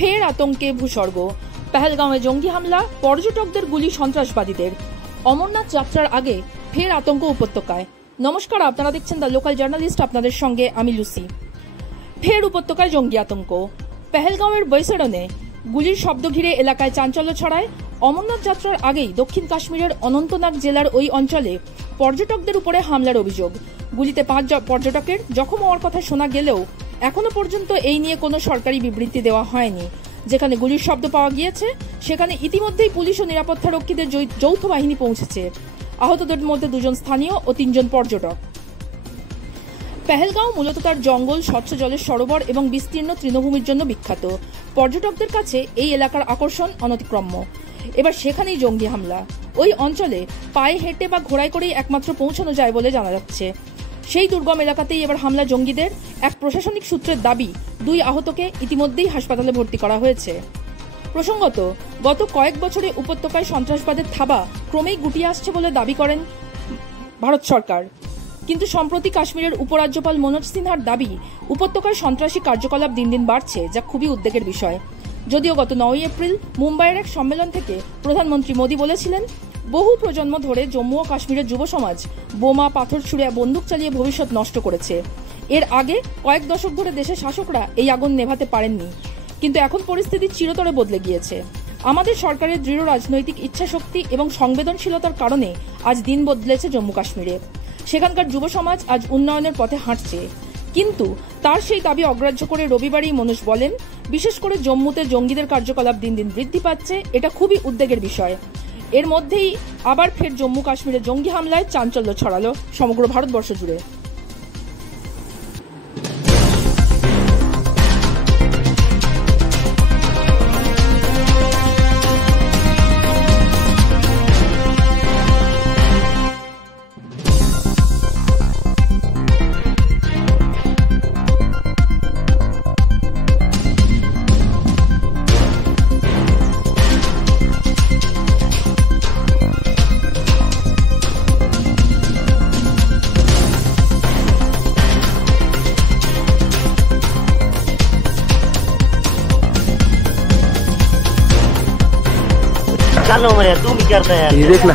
ফের আতঙ্কে ভূস্বর্গ। পেহেলগাঁওয়ে জঙ্গি হামলা, পর্যটকদের গুলি সন্ত্রাসবাদীদের। অমরনাথ যাত্রার আগে ফের আতঙ্ক উপত্যকায়। নমস্কার, আপনারা দেখছেন দ্য লোকাল জার্নালিস্ট, আপনাদের সঙ্গে আমি লুসি। ফের উপত্যকায় জঙ্গি আতঙ্ক। পেহেলগাঁওয়ের বৈসারনে গুলির শব্দ ঘিরে এলাকায় চাঞ্চল্য ছড়ায়। অমরনাথ যাত্রার আগেই দক্ষিণ কাশ্মীরের অনন্তনাগ জেলার ওই অঞ্চলে পর্যটকদের উপরে হামলার অভিযোগ। গুলিতে 5 পর্যটকের জখম হওয়ার কথা শোনা গেলেও এখনো পর্যন্ত এই নিয়ে কোনো সরকারি বিবৃতি দেওয়া হয়নি। যেখানে গুলির শব্দ পাওয়া গিয়েছে সেখানে ইতিমধ্যেই পুলিশ ও নিরাপত্তারক্ষীদের যৌথ বাহিনী পৌঁছেছে। আহতদের মধ্যে 2 জন স্থানীয় ও 3 জন পর্যটক। পেহেলগাঁও মূলত তার জঙ্গল, স্বচ্ছ জলের সরোবর এবং বিস্তীর্ণ তৃণভূমির জন্য বিখ্যাত। পর্যটকদের কাছে এই এলাকার আকর্ষণ অনতিক্রম্য। এবার সেখানেই জঙ্গি হামলা। ওই অঞ্চলে পায়ে হেঁটে বা ঘোড়ায় করেই একমাত্র পৌঁছানো যায় বলে জানা যাচ্ছে। সেই দুর্গম এলাকাতেই এবার হামলা জঙ্গিদের। এক প্রশাসনিক সূত্রের দাবি 2 আহতকে ইতিমধ্যেই হাসপাতালে ভর্তি করা হয়েছে। প্রসঙ্গত, গত কয়েক বছরে উপত্যকায় সন্ত্রাসবাদের থাবা ক্রমেই গুটিয়ে আসছে বলে দাবি করেন ভারত সরকার। কিন্তু সম্প্রতি কাশ্মীরের উপরাজ্যপাল মনোজ সিনহার দাবি উপত্যকায় সন্ত্রাসী কার্যকলাপ দিন দিন বাড়ছে, যা খুবই উদ্বেগের বিষয়। যদিও গত 9 এপ্রিল মুম্বাইয়ের এক সম্মেলন থেকে প্রধানমন্ত্রী মোদী বলেছিলেন, বহু প্রজন্ম ধরে জম্মু ও কাশ্মীরের যুব সমাজ বোমা, পাথর ছুঁড়ে, বন্দুক চালিয়ে ভবিষ্যৎ নষ্ট করেছে। এর আগে কয়েক দশক ধরে দেশের শাসকরা এই আগুন নেভাতে পারেননি, কিন্তু এখন পরিস্থিতি চিরতরে বদলে গিয়েছে। আমাদের সরকারের দৃঢ় রাজনৈতিক ইচ্ছাশক্তি এবং সংবেদনশীলতার কারণে আজ দিন বদলেছে জম্মু কাশ্মীরে। সেখানকার যুব সমাজ আজ উন্নয়নের পথে হাঁটছে। কিন্তু তার সেই দাবি অগ্রাহ্য করে রবিবারই মনোজ বলেন, বিশেষ করে জম্মুতে জঙ্গিদের কার্যকলাপ দিন দিন বৃদ্ধি পাচ্ছে, এটা খুবই উদ্বেগের বিষয়। এর মধ্যেই আবার ফের জম্মু কাশ্মীরে জঙ্গি হামলায় চাঞ্চল্য ছড়ালো সমগ্র ভারতবর্ষ জুড়ে। चलो मेरे तू भी करता है ये देख ना।